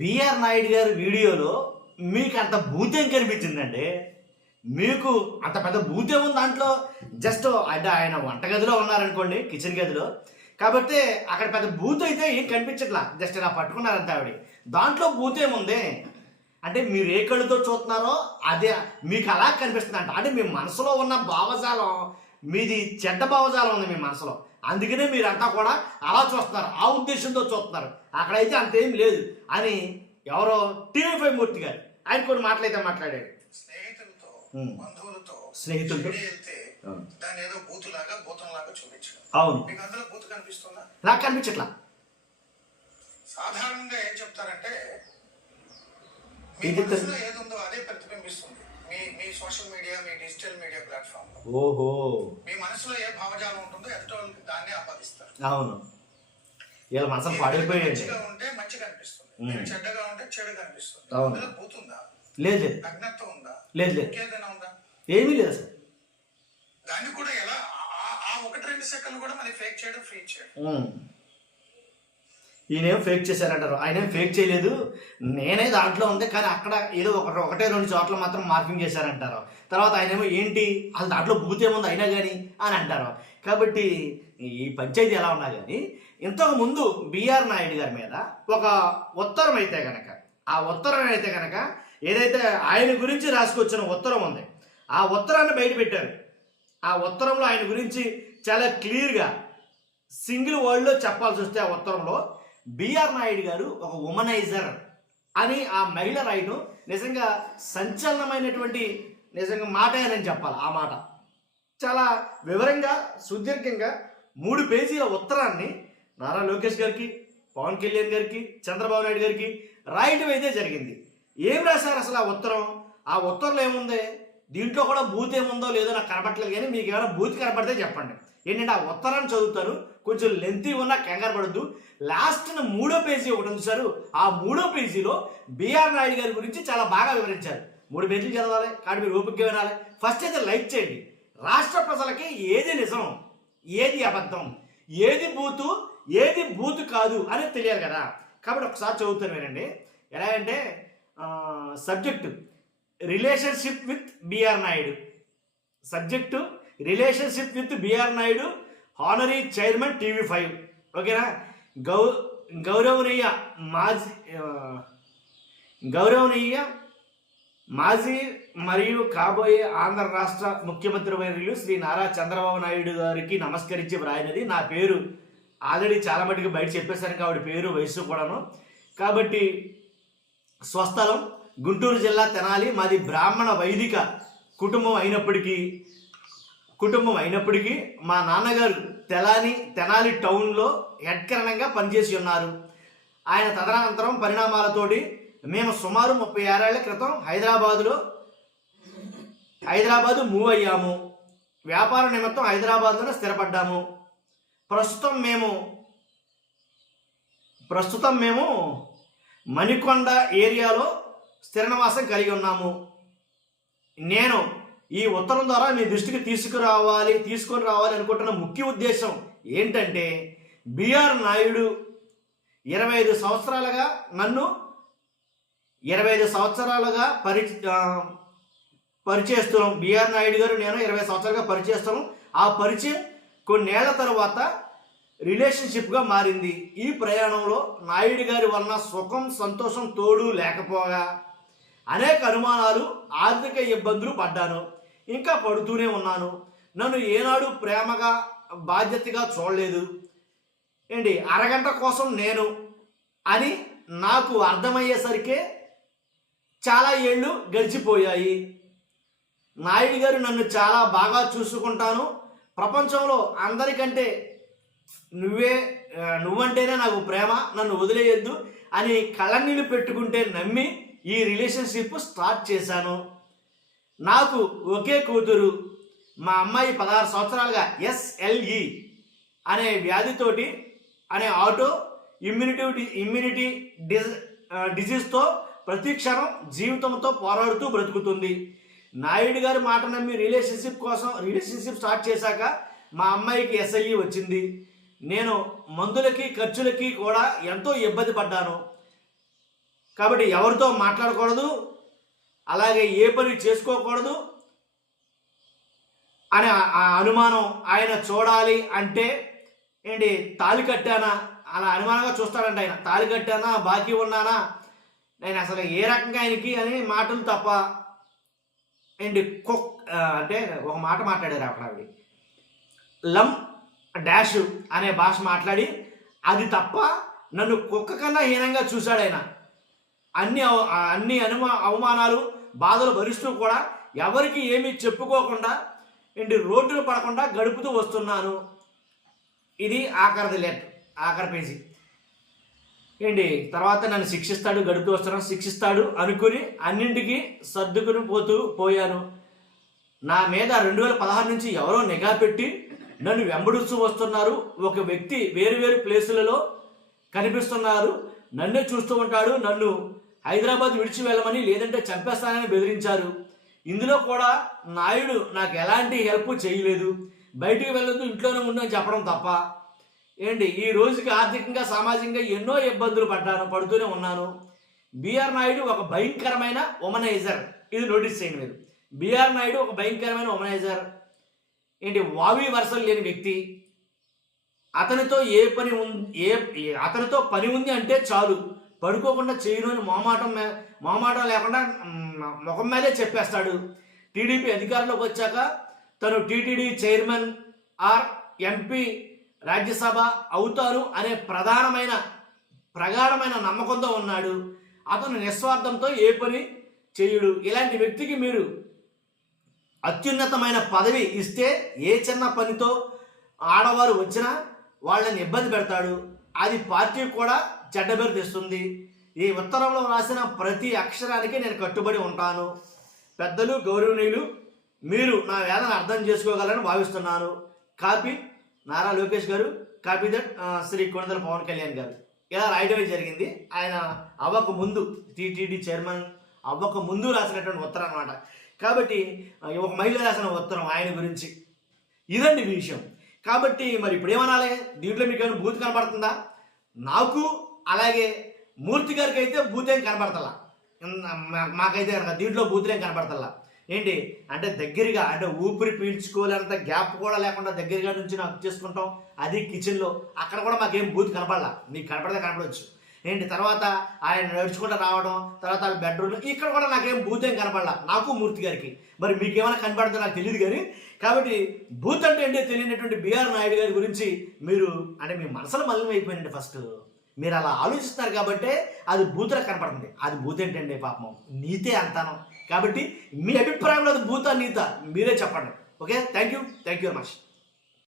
BR Naidu గారి వీడియోలో మీకు అంత భూతం కనిపించిందండి. మీకు అంత పెద్ద భూతం ఉంది దాంట్లో. జస్ట్ అంటే ఆయన వంటగదిలో ఉన్నారనుకోండి, కిచెన్ గదిలో, కాబట్టి అక్కడ పెద్ద భూతం అయితే ఏం కనిపించట్లా. జస్ట్ ఇలా పట్టుకున్నారంత ఆవిడ. దాంట్లో భూతం ఉంది అంటే మీరు ఏ కళ్ళుతో చూస్తున్నారో అదే మీకు అలా కనిపిస్తుంది అంట. అంటే మీ మనసులో ఉన్న భావజాలం, మీది చెడ్డ భావజాలం ఉంది మీ మనసులో, అందుకనే మీరంతా కూడా అలా చూస్తున్నారు, ఆ ఉద్దేశంతో చూస్తున్నారు. అక్కడైతే అంతేం లేదు అని ఎవరో టీవీ5 మూర్తి గారు ఆయన కొన్ని మాటలైతే మాట్లాడాడు. స్నేహితులతో దాని ఏదో బూతులాగా భూతంలాగా చూపించడం. అవును, మీకు అందులో బూతు కనిపిస్తుందా? నాకు కనిపించట్లా. సాధారణంగా ఏం చెప్తారంటే మీ మనసులో ఏది ఉందో అదే ప్రతిబింబిస్తుంది మీ మీ సోషల్ మీడియా, మీ డిజిటల్ మీడియా ప్లాట్ఫామ్ లో. ఓహో, మీ మనసులో ఏ భావజాలం ఉంటుందో ఎదుటి వాళ్ళకి దాన్నే ఆపాదిస్తారు. అవును, ఇలా మనసు పాడైపోయాడు. మంచిగా ఉంటే మంచిగా అనిపిస్తుంది, చెడ్డగా ఉంటే చెడుగా అనిపిస్తుంది. అవును, అందులో బూతుందా? లేదు. నగ్నత్వం ఉందా? లేదు. ఇంకేదైనా ఉందా? ఏమీ లేదు సార్. దాన్ని కూడా ఎలా ఆ 1-2 సెకండ్లు కూడా మనకి ఫేక్ చేయడం, ఫేక్ చేయడం. ఈయనేం ఫేక్ చేశారంటారు, ఆయనేం ఫేక్ చేయలేదు, నేనే దాంట్లో ఉంది, కానీ అక్కడ ఏదో 1-2 చోట్ల మాత్రం మార్కింగ్ చేశారంటారు. తర్వాత ఆయనేమో ఏంటి అసలు దాంట్లో భూతేముంది అయినా కానీ అని అంటారు. కాబట్టి ఈ పంచాయతీ ఎలా ఉన్నా కానీ ఇంతకు ముందు బిఆర్ నాయుడు గారి మీద ఒక ఉత్తరం అయితే కనుక, ఆ ఉత్తరం అయితే కనుక ఏదైతే ఆయన గురించి రాసుకొచ్చిన ఉత్తరం ఉంది, ఆ ఉత్తరాన్ని బయట పెట్టారు. ఆ ఉత్తరంలో ఆయన గురించి చాలా క్లియర్గా సింగిల్ వర్డ్లో చెప్పాల్సి వస్తే ఆ ఉత్తరంలో బిఆర్ నాయుడు గారు ఒక ఉమనైజర్ అని ఆ మహిళ రాయడం నిజంగా సంచలనమైనటువంటి నిజంగా మాట అని చెప్పాలి. ఆ మాట చాలా వివరంగా సుదీర్ఘంగా 3 పేజీల ఉత్తరాన్ని నారా లోకేష్ గారికి, పవన్ కళ్యాణ్ గారికి, చంద్రబాబు నాయుడు గారికి రాయటం అయితే జరిగింది. ఏం రాశారు అసలు ఆ ఉత్తరం? ఆ ఉత్తరంలో ఏముంది? దీంట్లో కూడా బూత్ ఏముందో లేదో నాకు కనపట్లేదు, కానీ మీకు ఏమైనా బూత్ కనపడితే చెప్పండి. ఏంటంటే ఆ ఉత్తరాన్ని చదువుతారు, కొంచెం లెంతీ ఉన్నా కంగారు పడద్దు. లాస్ట్న 3వ పేజీ ఒకటి ఉంది సార్, ఆ 3వ పేజీలో బిఆర్ నాయుడు గారి గురించి చాలా బాగా వివరించారు. 3 పేజీలు చదవాలి కాబట్టి మీరు ఓపికగా వినాలి. ఫస్ట్ అయితే లైక్ చేయండి. రాష్ట్ర ప్రజలకి ఏది నిజం, ఏది అబద్ధం, ఏది బూతు కాదు అనేది తెలియాలి కదా. కాబట్టి ఒకసారి చదువుతాను వినండి. ఎలాగంటే subject relationship with BR Naidu, subject relationship with BR Naidu, honorary chairman TV five. ఓకేనా? గౌరవనీయ మాజీ మరియు కాబోయే ఆంధ్ర రాష్ట్ర ముఖ్యమంత్రి వర్యులు శ్రీ నారా చంద్రబాబు నాయుడు గారికి నమస్కరించి వ్రాయినది. నా పేరు ఆల్రెడీ చాలా మటుకు బయట చెప్పేశాను కాబట్టి పేరు, వయసు కూడాను. కాబట్టి స్వస్థలం గుంటూరు జిల్లా తెనాలి, మాది బ్రాహ్మణ వైదిక కుటుంబం అయినప్పటికీ మా నాన్నగారు తెనాలి టౌన్లో హెడ్ కారణంగా పనిచేసి ఉన్నారు. ఆయన తదనంతరం పరిణామాలతోటి మేము సుమారు 36 ఏళ్ల క్రితం హైదరాబాదు మూవ్ అయ్యాము. వ్యాపార నిమిత్తం హైదరాబాద్లోనే స్థిరపడ్డాము. ప్రస్తుతం మేము మణికొండ ఏరియాలో స్థిర నివాసం కలిగి ఉన్నాము. నేను ఈ ఉత్తరం ద్వారా మీ దృష్టికి తీసుకొని రావాలి అనుకుంటున్న ముఖ్య ఉద్దేశం ఏంటంటే, బిఆర్ నాయుడు 25 సంవత్సరాలుగా నన్ను 25 సంవత్సరాలుగా పరిచయిస్తున్నాం. బిఆర్ నాయుడు గారు నేను 20 సంవత్సరాలుగా పరిచయిస్తున్నాం. ఆ పరిచయం కొన్నేళ్ల తర్వాత రిలేషన్షిప్గా మారింది. ఈ ప్రయాణంలో నాయుడు గారి వలన సుఖం, సంతోషం తోడు లేకపోగా అనేక అనుమానాలు, ఆర్థిక ఇబ్బందులు పడ్డాను, ఇంకా పడుతూనే ఉన్నాను. నన్ను ఏనాడు ప్రేమగా, బాధ్యతగా చూడలేదు. అరగంట కోసం నేను అని నాకు అర్థమయ్యేసరికే చాలా ఏళ్ళు గడిచిపోయాయి. నాయుడు గారు నన్ను చాలా బాగా చూసుకుంటాను, ప్రపంచంలో అందరికంటే నువ్వంటేనే నాకు ప్రేమ, నన్ను వదిలేయద్దు అని కళ్ళనీళ్ళు పెట్టుకుంటే నమ్మి ఈ రిలేషన్షిప్ స్టార్ట్ చేశాను. నాకు ఒకే కూతురు. మా అమ్మాయి 16 సంవత్సరాలుగా SLE అనే వ్యాధితోటి ఆటో ఇమ్యూనిటీ డిజీజ్తో ప్రతి క్షణం జీవితంతో పోరాడుతూ బ్రతుకుతుంది. నాయుడు గారి మాట నమ్మి రిలేషన్షిప్ స్టార్ట్ చేశాక మా అమ్మాయికి SLE వచ్చింది. నేను మందులకి ఖర్చులకి కూడా ఎంతో ఇబ్బంది పడ్డాను. కాబట్టి ఎవరితో మాట్లాడకూడదు, అలాగే ఏ పని చేసుకోకూడదు అనే ఆ అనుమానం ఆయన చూడాలి అంటే ఏంటి, తాళి కట్టానా అలా అనుమానంగా చూస్తాడంట ఆయన. తాళి కట్టానా, బాకీ ఉన్నానా, నేను అసలు ఏ రకంగా ఆయనకి అని మాటలు తప్ప ఏంటి అంటే ఒక మాట మాట్లాడారు అక్కడ ఆవిడ, లం డాష్ అనే భాష మాట్లాడి అది తప్ప నన్ను కుక్క కన్నా హీనంగా చూశాడు ఆయన. అన్ని అవమానాలు బాధలు భరిస్తూ కూడా ఎవరికి ఏమీ చెప్పుకోకుండా ఏంటి రోడ్డును పడకుండా గడుపుతూ వస్తున్నాను. ఇది ఆఖరిది లెటర్, ఆఖరి పేజీ. ఏంటి తర్వాత నన్ను శిక్షిస్తాడు, గడుపుతూ వస్తున్నాను, శిక్షిస్తాడు అనుకుని అన్నింటికి సర్దుకుని పోయాను. నా మీద 2016 నుంచి ఎవరో నిఘా పెట్టి నన్ను వెంబడిస్తూ వస్తున్నారు. ఒక వ్యక్తి వేరు ప్లేసులలో కనిపిస్తున్నారు, నన్నే చూస్తూ ఉంటాడు. నన్ను హైదరాబాద్ విడిచి వెళ్ళమని లేదంటే చంపేస్తానని బెదిరించారు. ఇందులో కూడా నాయుడు నాకు ఎలాంటి హెల్ప్ చేయలేదు. బయటికి వెళ్ళొద్దు, ఇంట్లోనే ఉండని చెప్పడం తప్ప ఏంటి ఈ రోజుకి ఆర్థికంగా సామాజికంగా ఎన్నో ఇబ్బందులు పడుతూనే ఉన్నాను. బిఆర్ నాయుడు ఒక భయంకరమైన ఉమనైజర్. ఇది నోటీస్ చేయండి మీరు. బిఆర్ నాయుడు ఒక భయంకరమైన ఉమనైజర్. ఏంటి వావి వరుసలు లేని వ్యక్తి. అతనితో అతనితో పని ఉంది అంటే చాలు, పడుకోకుండా చేయను అని మొహమాటం లేకుండా ముఖం మీదే చెప్పేస్తాడు. టీడీపీ అధికారంలోకి వచ్చాక తను TTD chairman or MP Rajya Sabha అవుతారు అనే ప్రగాఢమైన నమ్మకంతో ఉన్నాడు. అతను నిస్వార్థంతో ఏ పని చేయుడు. ఇలాంటి వ్యక్తికి మీరు అత్యున్నతమైన పదవి ఇస్తే ఏ చిన్న పనితో ఆడవారు వచ్చినా వాళ్ళని ఇబ్బంది పెడతాడు. అది పార్టీ కూడా చెడ్డ పేరు తెస్తుంది. ఈ ఉత్తరంలో రాసిన ప్రతి అక్షరానికి నేను కట్టుబడి ఉంటాను. పెద్దలు, గౌరవనీయులు, మీరు నా వేదన అర్థం చేసుకోగలని భావిస్తున్నాను. కాపీ నారా లోకేష్ గారు, కాపీ దట్ శ్రీ కొణిదెల పవన్ కళ్యాణ్ గారు. ఇలా రాయడమే జరిగింది. ఆయన అవ్వక ముందు, టీటీడీ చైర్మన్ అవ్వక ముందు రాసినటువంటి ఉత్తరం అన్నమాట. కాబట్టి ఒక మహిళ రాసిన ఉత్తరం ఆయన గురించి. ఇదండి విషయం. కాబట్టి మరి ఇప్పుడు ఏమనాలి, దీంట్లో మీకు ఏమైనా బూత్ కనబడుతుందా? నాకు అలాగే మూర్తి గారికి అయితే బూతేం కనబడతలా, మాకైతే కనుక దీంట్లో బూతులేం కనబడతలా. ఏంటి అంటే దగ్గరగా, అంటే ఊపిరి పీల్చుకోలేనంత గ్యాప్ కూడా లేకుండా దగ్గరగా నుంచి నాకు చేసుకుంటాం. అది కిచెన్లో, అక్కడ కూడా మాకేం బూత్ కనపడలా. మీకు కనపడితే కనపడవచ్చు. ఏంటి తర్వాత ఆయన నడుచుకుంటూ రావడం, తర్వాత వాళ్ళ బెడ్రూమ్, ఇక్కడ కూడా నాకేం బూత్ ఏం కనపడలా, నాకు మూర్తి గారికి. మరి మీకేమైనా కనపడుతుందో నాకు తెలియదు కానీ. కాబట్టి బూత్ అంటే ఏంటో తెలియనటువంటి బిఆర్ నాయుడు గారి గురించి మీరు అంటే మీ మనసులో మలినం అయిపోయిందండి. ఫస్ట్ మీరు అలా ఆలోచిస్తున్నారు కాబట్టి అది బూతులా కనపడుతుంది. అది బూత్ ఏంటండి పాపం, నీతే అంతాను. కాబట్టి మీ అభిప్రాయంలో అది బూతా నీతా మీరే చెప్పండి. Okay, thank you very much.